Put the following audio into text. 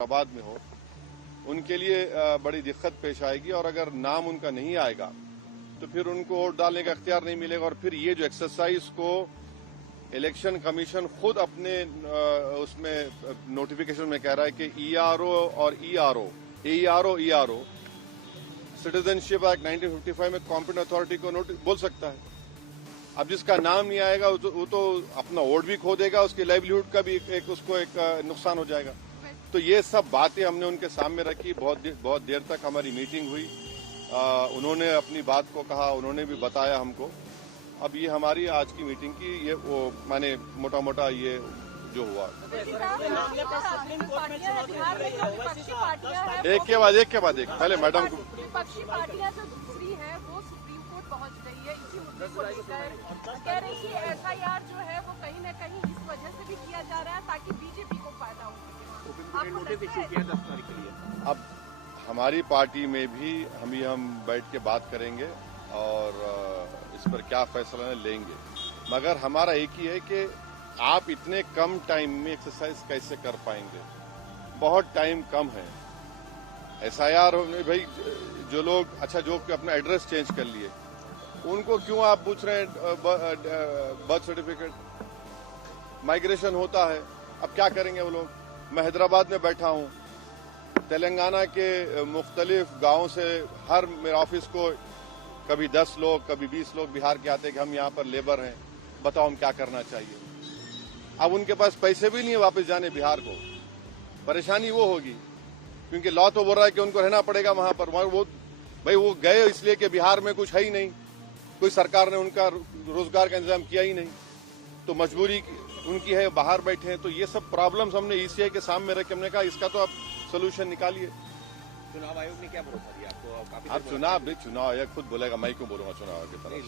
आबाद में हो, उनके लिए बड़ी दिक्कत पेश आएगी। और अगर नाम उनका नहीं आएगा तो फिर उनको वोट डालने का अख्तियार नहीं मिलेगा। और फिर ये जो एक्सरसाइज को इलेक्शन कमीशन खुद अपने उसमें नोटिफिकेशन में कह रहा है कि ईआरओ और ईआरओ सिटीजनशिप एक्ट 1955 में कॉम्पिटेंट अथॉरिटी को बोल सकता है। अब जिसका नाम नहीं आएगा वो तो अपना वोट भी खो देगा, उसकी लाइवलीहुड का भी उसको एक नुकसान हो जाएगा। तो ये सब बातें हमने उनके सामने रखी। बहुत देर तक हमारी मीटिंग हुई। उन्होंने अपनी बात को कहा, उन्होंने भी बताया हमको। अब ये हमारी आज की मीटिंग की ये वो माने मोटा मोटा ये जो हुआ। एक के बाद एक पहले मैडम को। विपक्षी पार्टियां जो दूसरी है वो सुप्रीम कोर्ट पहुंच गई है इसी मुद्दे को लेकर। कह रही कि एफआईआर जो है वो कहीं न कहीं इस वजह से भी किया जा रहा है ताकि बीजेपी को फायदा हो सके। अब हमारी पार्टी में भी हम बैठ के बात करेंगे और इस पर क्या फैसला लेंगे। मगर हमारा एक ही है कि आप इतने कम टाइम में एक्सरसाइज कैसे कर पाएंगे। बहुत टाइम कम है। एसआईआर भाई जो लोग जो अपना एड्रेस चेंज कर लिए उनको क्यों आप पूछ रहे हैं बर्थ सर्टिफिकेट। माइग्रेशन होता है, अब क्या करेंगे वो लोग। मैं हैदराबाद में बैठा हूं, तेलंगाना के मुख्तलिफ गांवों से हर मेरे ऑफिस को कभी 10 लोग कभी 20 लोग बिहार के आते हैं कि हम यहाँ पर लेबर हैं, बताओ हम क्या करना चाहिए। अब उनके पास पैसे भी नहीं है वापस जाने बिहार को। परेशानी वो होगी क्योंकि लॉ तो बोल रहा है कि उनको रहना पड़ेगा वहां पर। वो गए इसलिए कि बिहार में कुछ है ही नहीं, कोई सरकार ने उनका रोजगार का इंतजाम किया ही नहीं, तो मजबूरी उनकी है, बाहर बैठे हैं। तो ये सब प्रॉब्लम्स हमने ईसीआई के सामने रखे। हमने कहा इसका तो आप सोल्यूशन निकालिए। चुनाव आयोग ने क्या भरोसा दिया आपको? अब चुनाव आयोग खुद बोलेगा, मैं क्यों बोलूंगा चुनाव आयोग की तरफ।